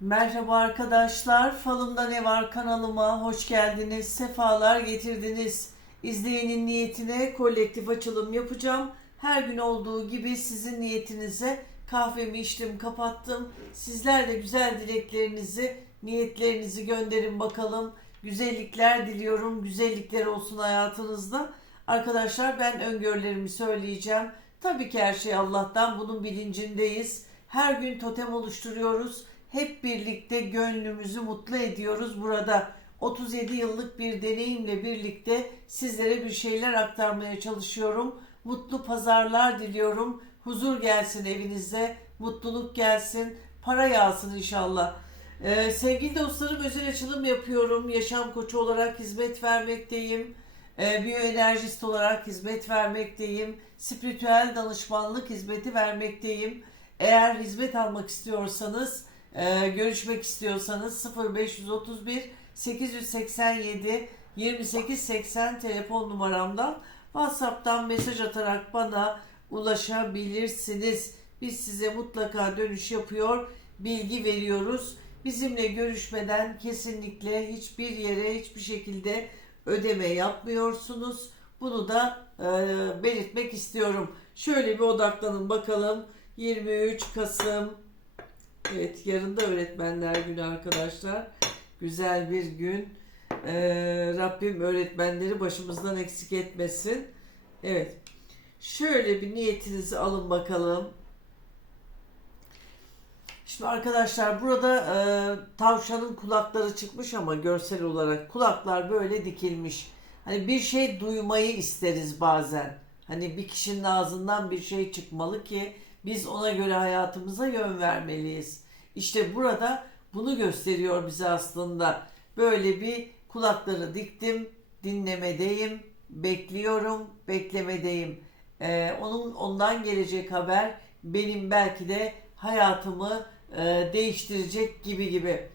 Merhaba arkadaşlar, Falımda Ne Var kanalıma hoş geldiniz, sefalar getirdiniz. İzleyenin niyetine kolektif açılım yapacağım. Her gün olduğu gibi sizin niyetinize kahvemi içtim, kapattım. Sizler de güzel dileklerinizi, niyetlerinizi gönderin bakalım. Güzellikler diliyorum, güzellikler olsun hayatınızda. Arkadaşlar ben öngörülerimi söyleyeceğim. Tabii ki her şey Allah'tan, bunun bilincindeyiz. Her gün totem oluşturuyoruz hep birlikte gönlümüzü mutlu ediyoruz burada. 37 yıllık bir deneyimle birlikte sizlere bir şeyler aktarmaya çalışıyorum. Mutlu pazarlar diliyorum. Huzur gelsin evinize, mutluluk gelsin, para yağsın inşallah. Ee, sevgili dostlarım özel açılım yapıyorum. Yaşam koçu olarak hizmet vermekteyim. Ee, biyoenerjist olarak hizmet vermekteyim. Spiritüel danışmanlık hizmeti vermekteyim. Eğer hizmet almak istiyorsanız ee, görüşmek istiyorsanız 0531 887 2880 telefon numaramdan WhatsApp'tan mesaj atarak bana ulaşabilirsiniz. Biz size mutlaka dönüş yapıyor, bilgi veriyoruz. Bizimle görüşmeden kesinlikle hiçbir yere hiçbir şekilde ödeme yapmıyorsunuz. Bunu da e, belirtmek istiyorum. Şöyle bir odaklanın bakalım. 23 Kasım Evet, yarın da öğretmenler günü arkadaşlar. Güzel bir gün. Ee, Rabbim öğretmenleri başımızdan eksik etmesin. Evet. Şöyle bir niyetinizi alın bakalım. Şimdi arkadaşlar burada e, tavşanın kulakları çıkmış ama görsel olarak kulaklar böyle dikilmiş. Hani bir şey duymayı isteriz bazen. Hani bir kişinin ağzından bir şey çıkmalı ki biz ona göre hayatımıza yön vermeliyiz. İşte burada bunu gösteriyor bize aslında. Böyle bir kulakları diktim, dinlemedeyim, bekliyorum, beklemedeyim. Ee, onun ondan gelecek haber benim belki de hayatımı e, değiştirecek gibi gibi.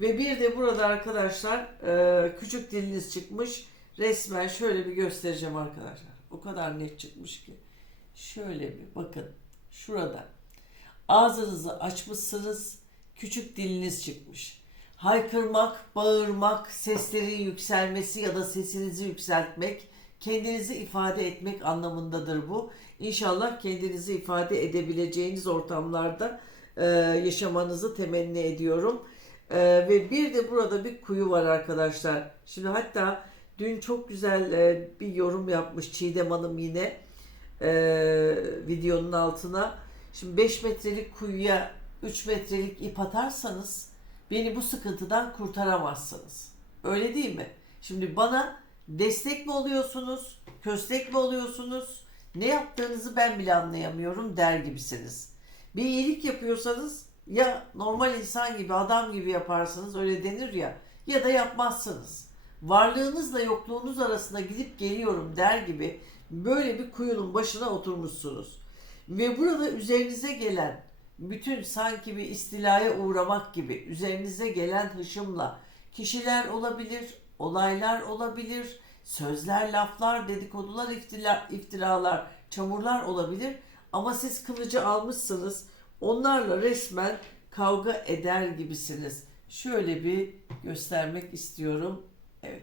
Ve bir de burada arkadaşlar e, küçük diliniz çıkmış. Resmen şöyle bir göstereceğim arkadaşlar. O kadar net çıkmış ki. Şöyle bir bakın. Şurada. Ağzınızı açmışsınız. Küçük diliniz çıkmış. Haykırmak, bağırmak, seslerin yükselmesi ya da sesinizi yükseltmek, kendinizi ifade etmek anlamındadır bu. İnşallah kendinizi ifade edebileceğiniz ortamlarda e, yaşamanızı temenni ediyorum. E, ve bir de burada bir kuyu var arkadaşlar. Şimdi hatta dün çok güzel e, bir yorum yapmış Çiğdem Hanım yine e, videonun altına. Şimdi 5 metrelik kuyuya 3 metrelik ip atarsanız beni bu sıkıntıdan kurtaramazsınız. Öyle değil mi? Şimdi bana destek mi oluyorsunuz? Köstek mi oluyorsunuz? Ne yaptığınızı ben bile anlayamıyorum der gibisiniz. Bir iyilik yapıyorsanız ya normal insan gibi adam gibi yaparsınız öyle denir ya ya da yapmazsınız. Varlığınızla yokluğunuz arasında gidip geliyorum der gibi böyle bir kuyunun başına oturmuşsunuz. Ve burada üzerinize gelen bütün sanki bir istilaya uğramak gibi üzerinize gelen hışımla kişiler olabilir, olaylar olabilir, sözler, laflar, dedikodular, iftira, iftiralar, çamurlar olabilir ama siz kılıcı almışsınız. Onlarla resmen kavga eder gibisiniz. Şöyle bir göstermek istiyorum. Evet.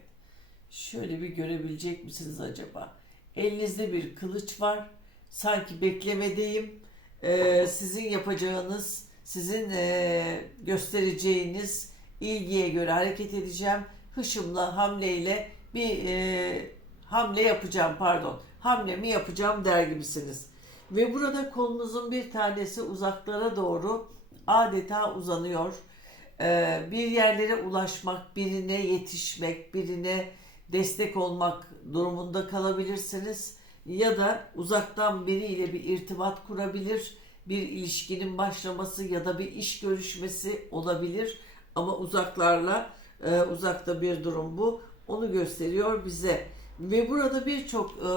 Şöyle bir görebilecek misiniz acaba? Elinizde bir kılıç var. Sanki beklemedeyim. Ee, sizin yapacağınız, sizin e, göstereceğiniz ilgiye göre hareket edeceğim. Hışımla, hamleyle bir e, hamle yapacağım pardon. Hamlemi yapacağım der gibisiniz. Ve burada kolunuzun bir tanesi uzaklara doğru adeta uzanıyor. Ee, bir yerlere ulaşmak, birine yetişmek, birine destek olmak durumunda kalabilirsiniz. Ya da uzaktan biriyle bir irtibat kurabilir, bir ilişkinin başlaması ya da bir iş görüşmesi olabilir. Ama uzaklarla, e, uzakta bir durum bu. Onu gösteriyor bize. Ve burada birçok e,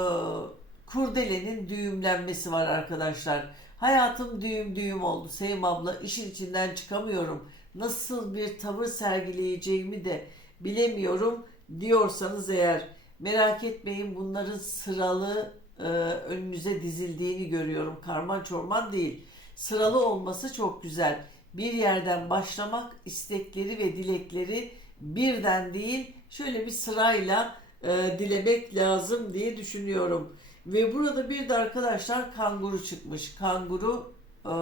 kurdelenin düğümlenmesi var arkadaşlar. Hayatım düğüm düğüm oldu. Sevim abla işin içinden çıkamıyorum. Nasıl bir tavır sergileyeceğimi de bilemiyorum diyorsanız eğer merak etmeyin bunların sıralı e, önünüze dizildiğini görüyorum. Karman çorman değil. Sıralı olması çok güzel. bir yerden başlamak, istekleri ve dilekleri birden değil, şöyle bir sırayla e, dilemek lazım diye düşünüyorum. Ve burada bir de arkadaşlar kanguru çıkmış. Kanguru e,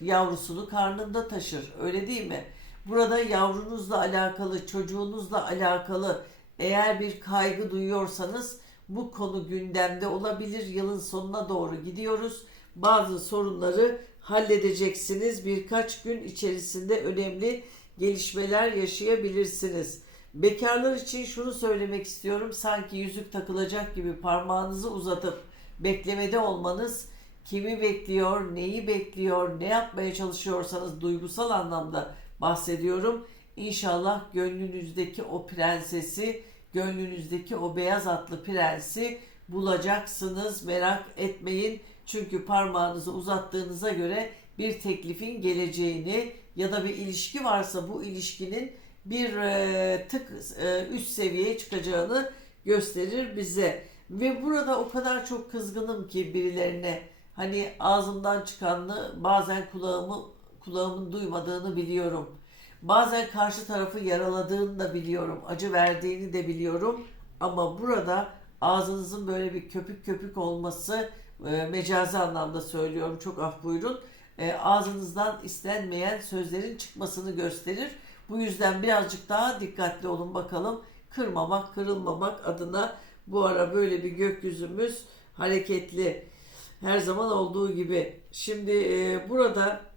yavrusunu karnında taşır. Öyle değil mi? Burada yavrunuzla alakalı, çocuğunuzla alakalı eğer bir kaygı duyuyorsanız bu konu gündemde olabilir. Yılın sonuna doğru gidiyoruz. Bazı sorunları halledeceksiniz. Birkaç gün içerisinde önemli gelişmeler yaşayabilirsiniz. Bekarlar için şunu söylemek istiyorum. Sanki yüzük takılacak gibi parmağınızı uzatıp beklemede olmanız kimi bekliyor, neyi bekliyor, ne yapmaya çalışıyorsanız duygusal anlamda bahsediyorum. İnşallah gönlünüzdeki o prensesi, gönlünüzdeki o beyaz atlı prensi bulacaksınız. Merak etmeyin. Çünkü parmağınızı uzattığınıza göre bir teklifin geleceğini ya da bir ilişki varsa bu ilişkinin bir e, tık e, üst seviyeye çıkacağını gösterir bize. Ve burada o kadar çok kızgınım ki birilerine hani ağzımdan çıkanlı bazen kulağımı kulağımın duymadığını biliyorum. Bazen karşı tarafı yaraladığını da biliyorum. Acı verdiğini de biliyorum. Ama burada ağzınızın böyle bir köpük köpük olması e, mecazi anlamda söylüyorum. Çok af buyurun. E, ağzınızdan istenmeyen sözlerin çıkmasını gösterir. Bu yüzden birazcık daha dikkatli olun bakalım. Kırmamak, kırılmamak adına bu ara böyle bir gökyüzümüz hareketli. Her zaman olduğu gibi. Şimdi e, burada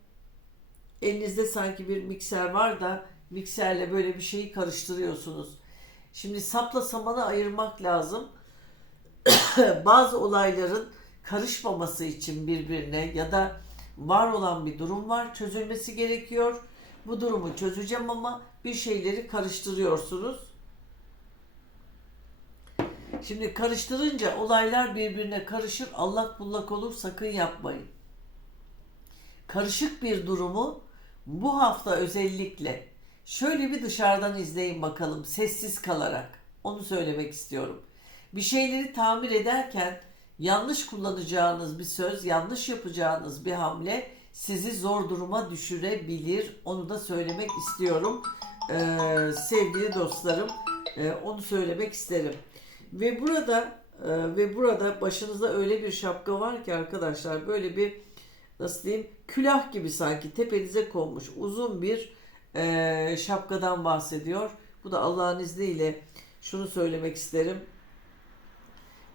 elinizde sanki bir mikser var da mikserle böyle bir şeyi karıştırıyorsunuz. Şimdi sapla samanı ayırmak lazım. Bazı olayların karışmaması için birbirine ya da var olan bir durum var çözülmesi gerekiyor. Bu durumu çözeceğim ama bir şeyleri karıştırıyorsunuz. Şimdi karıştırınca olaylar birbirine karışır, allak bullak olur sakın yapmayın. Karışık bir durumu bu hafta özellikle şöyle bir dışarıdan izleyin bakalım sessiz kalarak. Onu söylemek istiyorum. Bir şeyleri tamir ederken yanlış kullanacağınız bir söz, yanlış yapacağınız bir hamle sizi zor duruma düşürebilir. Onu da söylemek istiyorum. Ee, sevgili dostlarım, e, onu söylemek isterim. Ve burada e, ve burada başınızda öyle bir şapka var ki arkadaşlar böyle bir nasıl diyeyim külah gibi sanki tepenize konmuş uzun bir e, şapkadan bahsediyor. Bu da Allah'ın izniyle şunu söylemek isterim.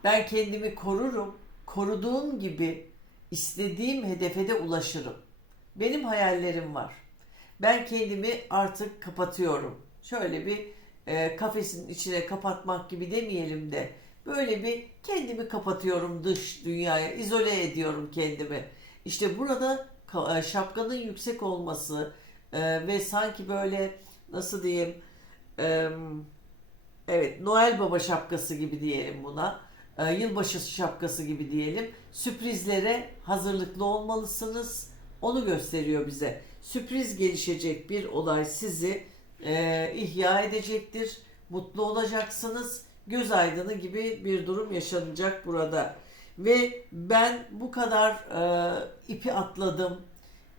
Ben kendimi korurum. Koruduğum gibi istediğim hedefe de ulaşırım. Benim hayallerim var. Ben kendimi artık kapatıyorum. Şöyle bir e, kafesin içine kapatmak gibi demeyelim de böyle bir kendimi kapatıyorum dış dünyaya, izole ediyorum kendimi. İşte burada e, şapkanın yüksek olması e, ve sanki böyle nasıl diyeyim evet Noel Baba şapkası gibi diyelim buna. E, yılbaşı şapkası gibi diyelim. Sürprizlere hazırlıklı olmalısınız. Onu gösteriyor bize. Sürpriz gelişecek bir olay sizi e, ihya edecektir. Mutlu olacaksınız. Göz aydını gibi bir durum yaşanacak burada. Ve ben bu kadar e, ipi atladım.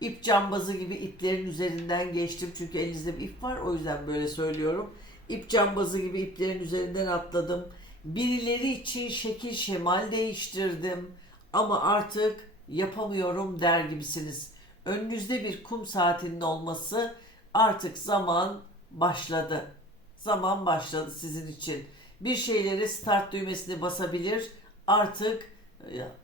İp cambazı gibi iplerin üzerinden geçtim. Çünkü elinizde bir ip var. O yüzden böyle söylüyorum. İp cambazı gibi iplerin üzerinden atladım. Birileri için şekil şemal değiştirdim. Ama artık yapamıyorum der gibisiniz. Önünüzde bir kum saatinin olması artık zaman başladı. Zaman başladı sizin için. Bir şeyleri start düğmesini basabilir. Artık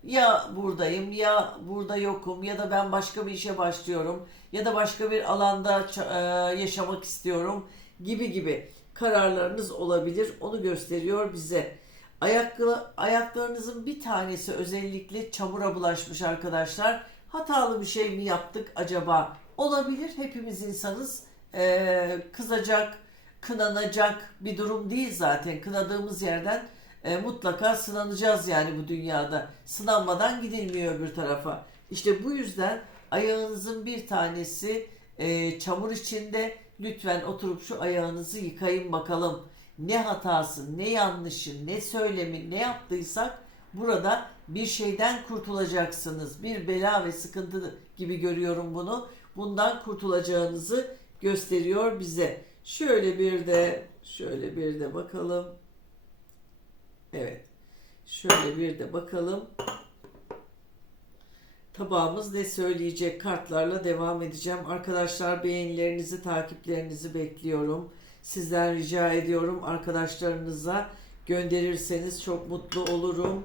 ya buradayım ya burada yokum ya da ben başka bir işe başlıyorum ya da başka bir alanda e, yaşamak istiyorum gibi gibi kararlarınız olabilir. Onu gösteriyor bize. Ayaklı, ayaklarınızın bir tanesi özellikle çamura bulaşmış arkadaşlar. Hatalı bir şey mi yaptık acaba? Olabilir. Hepimiz insanız. Ee, kızacak, kınanacak bir durum değil zaten. Kınadığımız yerden e, mutlaka sınanacağız yani bu dünyada. Sınanmadan gidilmiyor öbür tarafa. İşte bu yüzden ayağınızın bir tanesi e, çamur içinde. Lütfen oturup şu ayağınızı yıkayın bakalım. Ne hatası, ne yanlışı, ne söylemi, ne yaptıysak burada bir şeyden kurtulacaksınız. Bir bela ve sıkıntı gibi görüyorum bunu. Bundan kurtulacağınızı gösteriyor bize. Şöyle bir de şöyle bir de bakalım. Evet. Şöyle bir de bakalım. Tabağımız ne söyleyecek kartlarla devam edeceğim. Arkadaşlar beğenilerinizi, takiplerinizi bekliyorum. Sizden rica ediyorum arkadaşlarınıza gönderirseniz çok mutlu olurum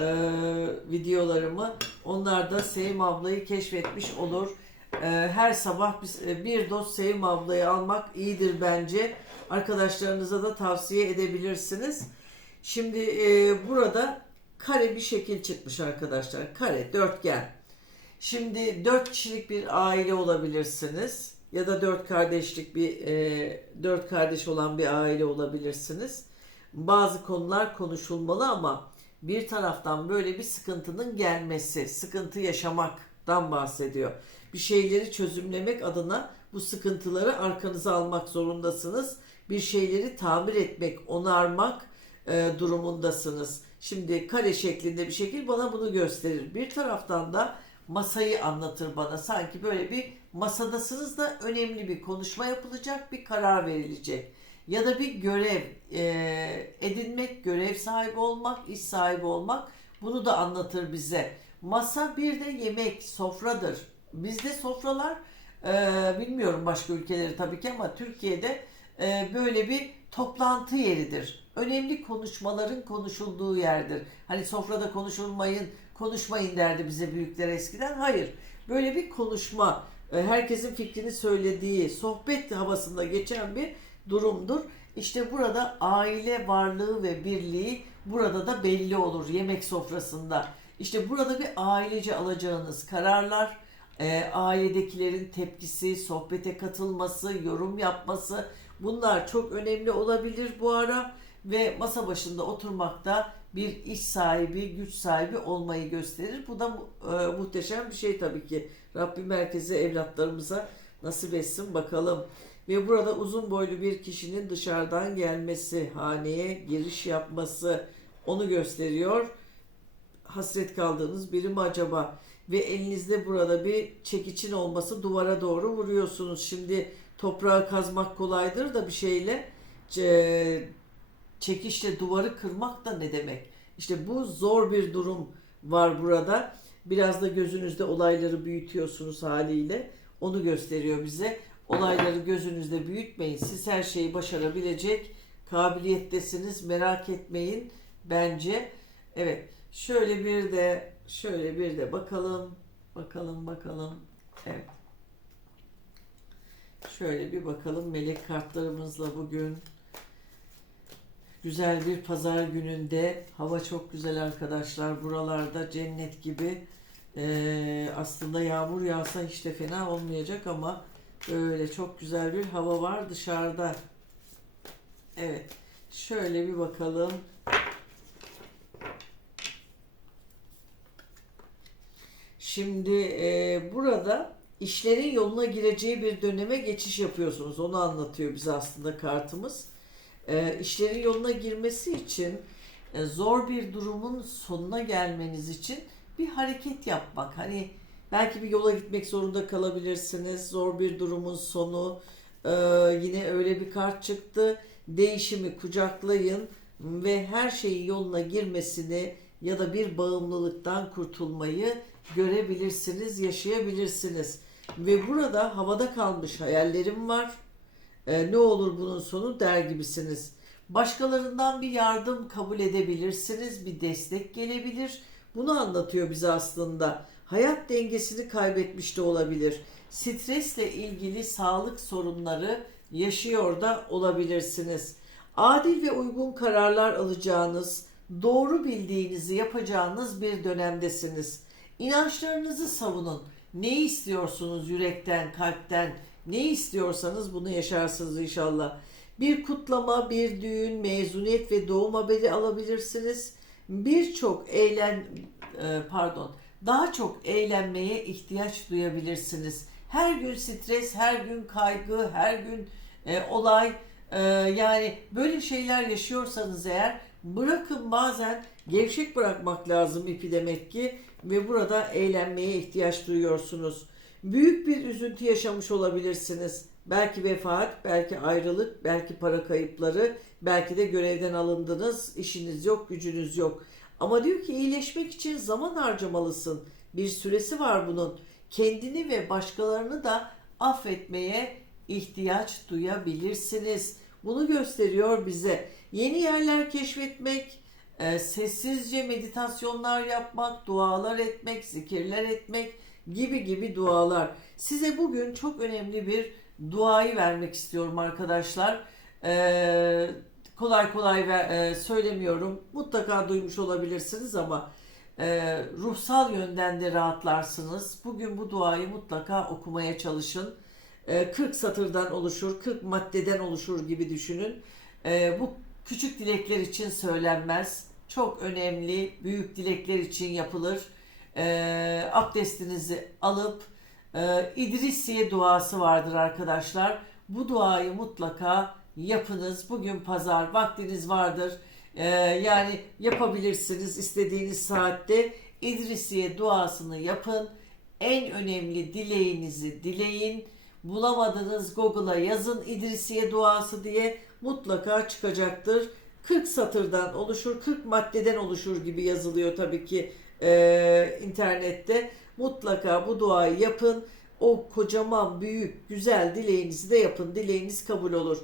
ee, videolarımı. Onlar da Sevim ablayı keşfetmiş olur. Ee, her sabah e, bir doz Sevim ablayı almak iyidir bence. Arkadaşlarınıza da tavsiye edebilirsiniz. Şimdi e, burada kare bir şekil çıkmış arkadaşlar. Kare, dörtgen. Şimdi dört kişilik bir aile olabilirsiniz. Ya da dört kardeşlik bir, e, dört kardeş olan bir aile olabilirsiniz. Bazı konular konuşulmalı ama bir taraftan böyle bir sıkıntının gelmesi, sıkıntı yaşamaktan bahsediyor. Bir şeyleri çözümlemek adına bu sıkıntıları arkanıza almak zorundasınız. Bir şeyleri tamir etmek, onarmak e, durumundasınız. Şimdi kare şeklinde bir şekil bana bunu gösterir. Bir taraftan da masayı anlatır bana. Sanki böyle bir masadasınız da önemli bir konuşma yapılacak, bir karar verilecek. Ya da bir görev e, edinmek, görev sahibi olmak, iş sahibi olmak bunu da anlatır bize. Masa bir de yemek, sofradır. Bizde sofralar e, bilmiyorum başka ülkeleri tabii ki ama Türkiye'de e, böyle bir toplantı yeridir. Önemli konuşmaların konuşulduğu yerdir. Hani sofrada konuşulmayın, konuşmayın derdi bize büyükler eskiden. Hayır. Böyle bir konuşma, e, herkesin fikrini söylediği, sohbet havasında geçen bir durumdur. İşte burada aile varlığı ve birliği burada da belli olur yemek sofrasında. İşte burada bir ailece alacağınız kararlar, e, ailedekilerin tepkisi, sohbete katılması, yorum yapması bunlar çok önemli olabilir bu ara ve masa başında oturmakta bir iş sahibi, güç sahibi olmayı gösterir. Bu da e, muhteşem bir şey tabii ki. Rabbim herkese evlatlarımıza nasip etsin bakalım. Ve burada uzun boylu bir kişinin dışarıdan gelmesi, haneye giriş yapması onu gösteriyor. Hasret kaldığınız biri mi acaba? Ve elinizde burada bir çekiçin olması duvara doğru vuruyorsunuz. Şimdi toprağı kazmak kolaydır da bir şeyle çekişle duvarı kırmak da ne demek? İşte bu zor bir durum var burada. Biraz da gözünüzde olayları büyütüyorsunuz haliyle. Onu gösteriyor bize. Olayları gözünüzde büyütmeyin. Siz her şeyi başarabilecek kabiliyettesiniz. Merak etmeyin bence. Evet. Şöyle bir de şöyle bir de bakalım. Bakalım bakalım. Evet. Şöyle bir bakalım melek kartlarımızla bugün. Güzel bir pazar gününde hava çok güzel arkadaşlar. Buralarda cennet gibi. Ee, aslında yağmur yağsa hiç de fena olmayacak ama böyle çok güzel bir hava var dışarıda. Evet. Şöyle bir bakalım. Şimdi e, burada işlerin yoluna gireceği bir döneme geçiş yapıyorsunuz. Onu anlatıyor bize aslında kartımız. E, işlerin yoluna girmesi için e, zor bir durumun sonuna gelmeniz için bir hareket yapmak. Hani belki bir yola gitmek zorunda kalabilirsiniz. Zor bir durumun sonu. E, yine öyle bir kart çıktı. Değişimi kucaklayın ve her şeyin yoluna girmesini ya da bir bağımlılıktan kurtulmayı görebilirsiniz, yaşayabilirsiniz. Ve burada havada kalmış hayallerim var. Ee, ne olur bunun sonu der gibisiniz. Başkalarından bir yardım kabul edebilirsiniz, bir destek gelebilir. Bunu anlatıyor bize aslında. Hayat dengesini kaybetmiş de olabilir. Stresle ilgili sağlık sorunları yaşıyor da olabilirsiniz. Adil ve uygun kararlar alacağınız, doğru bildiğinizi yapacağınız bir dönemdesiniz. İnançlarınızı savunun. Ne istiyorsunuz yürekten, kalpten? Ne istiyorsanız bunu yaşarsınız inşallah. Bir kutlama, bir düğün, mezuniyet ve doğum haberi alabilirsiniz. Birçok eğlen e, pardon, daha çok eğlenmeye ihtiyaç duyabilirsiniz. Her gün stres, her gün kaygı, her gün e, olay e, yani böyle şeyler yaşıyorsanız eğer Bırakın bazen gevşek bırakmak lazım ipi demek ki ve burada eğlenmeye ihtiyaç duyuyorsunuz. Büyük bir üzüntü yaşamış olabilirsiniz. Belki vefat, belki ayrılık, belki para kayıpları, belki de görevden alındınız, işiniz yok, gücünüz yok. Ama diyor ki iyileşmek için zaman harcamalısın. Bir süresi var bunun. Kendini ve başkalarını da affetmeye ihtiyaç duyabilirsiniz. Bunu gösteriyor bize. Yeni yerler keşfetmek, e, sessizce meditasyonlar yapmak, dualar etmek, zikirler etmek gibi gibi dualar. Size bugün çok önemli bir duayı vermek istiyorum arkadaşlar. E, kolay kolay ver- e, söylemiyorum. Mutlaka duymuş olabilirsiniz ama e, ruhsal yönden de rahatlarsınız. Bugün bu duayı mutlaka okumaya çalışın. E, 40 satırdan oluşur, 40 maddeden oluşur gibi düşünün. E, bu küçük dilekler için söylenmez. Çok önemli, büyük dilekler için yapılır. E, abdestinizi alıp e, İdrisiye duası vardır arkadaşlar. Bu duayı mutlaka yapınız. Bugün pazar, vaktiniz vardır. E, yani yapabilirsiniz istediğiniz saatte. İdrisiye duasını yapın. En önemli dileğinizi dileyin. Bulamadınız Google'a yazın İdrisiye duası diye mutlaka çıkacaktır. 40 satırdan oluşur, 40 maddeden oluşur gibi yazılıyor tabii ki e, internette. Mutlaka bu duayı yapın. O kocaman, büyük, güzel dileğinizi de yapın. Dileğiniz kabul olur.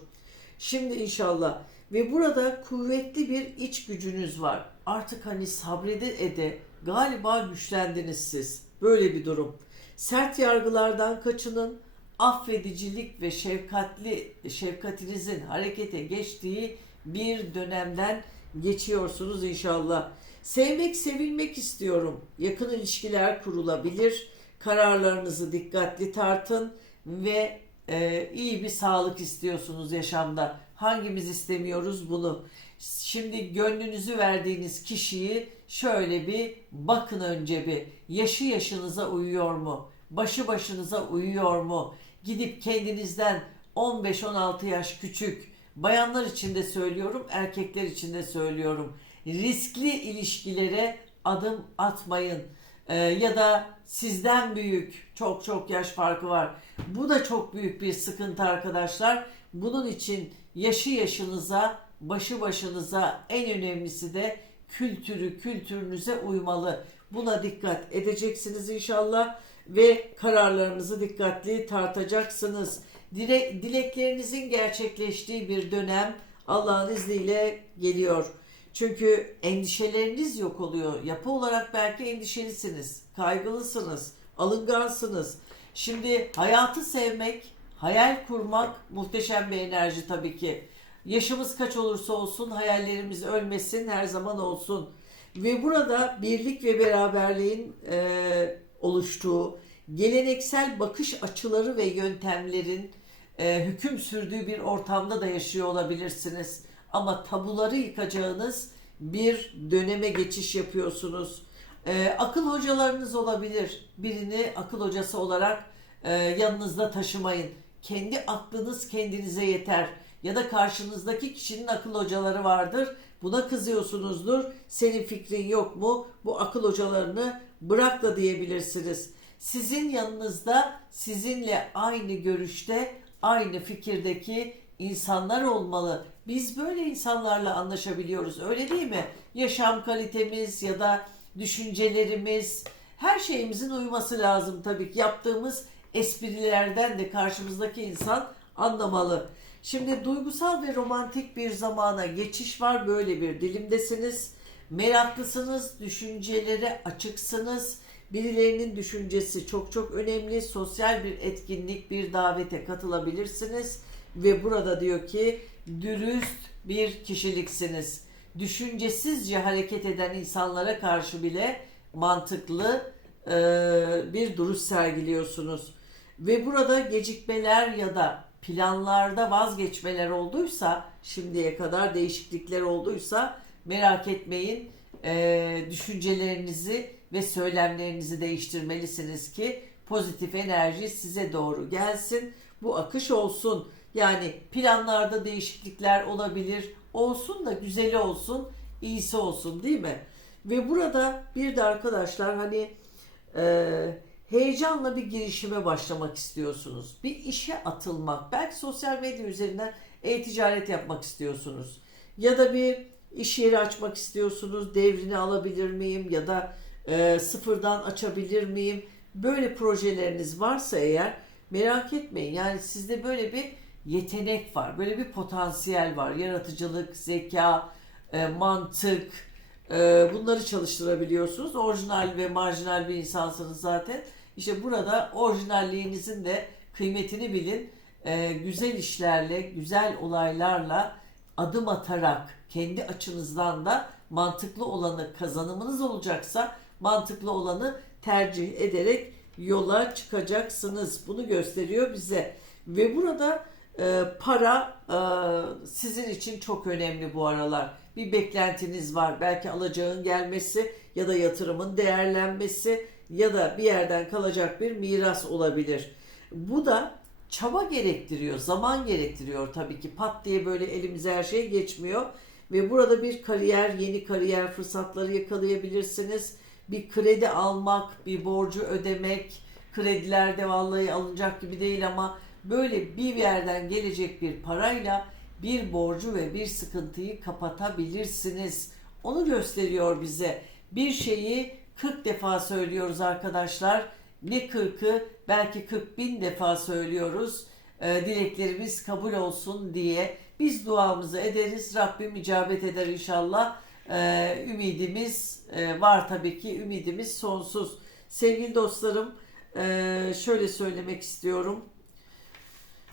Şimdi inşallah ve burada kuvvetli bir iç gücünüz var. Artık hani sabrede ede galiba güçlendiniz siz. Böyle bir durum. Sert yargılardan kaçının. Affedicilik ve şefkatli şefkatinizin harekete geçtiği bir dönemden geçiyorsunuz inşallah. Sevmek, sevilmek istiyorum. Yakın ilişkiler kurulabilir. Kararlarınızı dikkatli tartın ve e, iyi bir sağlık istiyorsunuz yaşamda. Hangimiz istemiyoruz bunu? Şimdi gönlünüzü verdiğiniz kişiyi şöyle bir bakın önce bir. Yaşı yaşınıza uyuyor mu? Başı başınıza uyuyor mu? Gidip kendinizden 15-16 yaş küçük, bayanlar için de söylüyorum, erkekler için de söylüyorum. Riskli ilişkilere adım atmayın. Ee, ya da sizden büyük çok çok yaş farkı var. Bu da çok büyük bir sıkıntı arkadaşlar. Bunun için yaşı yaşınıza, başı başınıza en önemlisi de kültürü kültürünüze uymalı. Buna dikkat edeceksiniz inşallah ve kararlarınızı dikkatli tartacaksınız. Dile, dileklerinizin gerçekleştiği bir dönem Allah'ın izniyle geliyor. Çünkü endişeleriniz yok oluyor. Yapı olarak belki endişelisiniz, kaygılısınız, alıngansınız. Şimdi hayatı sevmek, hayal kurmak muhteşem bir enerji tabii ki. Yaşımız kaç olursa olsun hayallerimiz ölmesin, her zaman olsun. Ve burada birlik ve beraberliğin e, oluştuğu, geleneksel bakış açıları ve yöntemlerin e, hüküm sürdüğü bir ortamda da yaşıyor olabilirsiniz. Ama tabuları yıkacağınız bir döneme geçiş yapıyorsunuz. E, akıl hocalarınız olabilir. Birini akıl hocası olarak e, yanınızda taşımayın. Kendi aklınız kendinize yeter. Ya da karşınızdaki kişinin akıl hocaları vardır. Buna kızıyorsunuzdur. Senin fikrin yok mu? Bu akıl hocalarını bırak da diyebilirsiniz. Sizin yanınızda sizinle aynı görüşte, aynı fikirdeki insanlar olmalı. Biz böyle insanlarla anlaşabiliyoruz. Öyle değil mi? Yaşam kalitemiz ya da düşüncelerimiz, her şeyimizin uyması lazım tabii ki. Yaptığımız esprilerden de karşımızdaki insan anlamalı. Şimdi duygusal ve romantik bir zamana geçiş var. Böyle bir dilimdesiniz. Meraklısınız, düşüncelere açıksınız. Birilerinin düşüncesi çok çok önemli. Sosyal bir etkinlik, bir davete katılabilirsiniz. Ve burada diyor ki dürüst bir kişiliksiniz. Düşüncesizce hareket eden insanlara karşı bile mantıklı e, bir duruş sergiliyorsunuz. Ve burada gecikmeler ya da planlarda vazgeçmeler olduysa, şimdiye kadar değişiklikler olduysa merak etmeyin. E, düşüncelerinizi ve söylemlerinizi değiştirmelisiniz ki pozitif enerji size doğru gelsin. Bu akış olsun. Yani planlarda değişiklikler olabilir. Olsun da güzeli olsun. iyisi olsun değil mi? Ve burada bir de arkadaşlar hani e, heyecanla bir girişime başlamak istiyorsunuz. Bir işe atılmak. Belki sosyal medya üzerinden e-ticaret yapmak istiyorsunuz. Ya da bir iş yeri açmak istiyorsunuz. Devrini alabilir miyim? Ya da e, sıfırdan açabilir miyim? Böyle projeleriniz varsa eğer merak etmeyin. Yani sizde böyle bir yetenek var. Böyle bir potansiyel var. Yaratıcılık, zeka, e, mantık, e, bunları çalıştırabiliyorsunuz. Orijinal ve marjinal bir insansınız zaten. İşte burada orijinalliğinizin de kıymetini bilin. E, güzel işlerle, güzel olaylarla adım atarak kendi açınızdan da mantıklı olanı kazanımınız olacaksa mantıklı olanı tercih ederek yola çıkacaksınız. Bunu gösteriyor bize. Ve burada e, para e, sizin için çok önemli bu aralar. Bir beklentiniz var. Belki alacağın gelmesi ya da yatırımın değerlenmesi ya da bir yerden kalacak bir miras olabilir. Bu da çaba gerektiriyor, zaman gerektiriyor tabii ki. Pat diye böyle elimize her şey geçmiyor. Ve burada bir kariyer, yeni kariyer fırsatları yakalayabilirsiniz. Bir kredi almak, bir borcu ödemek, krediler de vallahi alınacak gibi değil ama böyle bir yerden gelecek bir parayla bir borcu ve bir sıkıntıyı kapatabilirsiniz. Onu gösteriyor bize. Bir şeyi 40 defa söylüyoruz arkadaşlar. Ne 40'ı belki 40 bin defa söylüyoruz. Ee, dileklerimiz kabul olsun diye. Biz duamızı ederiz. Rabbim icabet eder inşallah. Ee, ümidimiz e, var tabii ki. Ümidimiz sonsuz. Sevgili dostlarım e, şöyle söylemek istiyorum.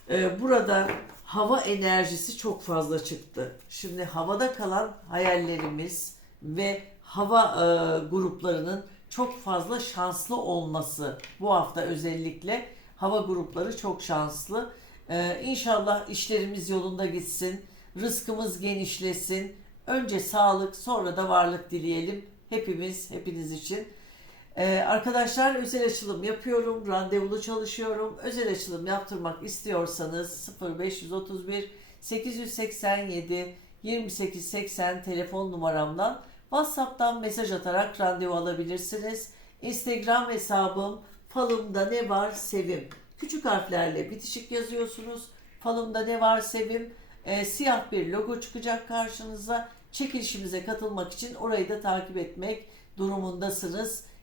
Ee, burada hava enerjisi çok fazla çıktı. Şimdi havada kalan hayallerimiz ve hava e, gruplarının çok fazla şanslı olması bu hafta özellikle hava grupları çok şanslı. Ee, inşallah işlerimiz yolunda gitsin, rızkımız genişlesin. Önce sağlık, sonra da varlık dileyelim hepimiz, hepiniz için. Ee, arkadaşlar özel açılım yapıyorum, randevulu çalışıyorum. Özel açılım yaptırmak istiyorsanız 0531 887 2880 telefon numaramdan WhatsApp'tan mesaj atarak randevu alabilirsiniz. Instagram hesabım falımda ne var sevim. Küçük harflerle bitişik yazıyorsunuz. Falımda ne var sevim. Ee, siyah bir logo çıkacak karşınıza. Çekilişimize katılmak için orayı da takip etmek durumundasınız.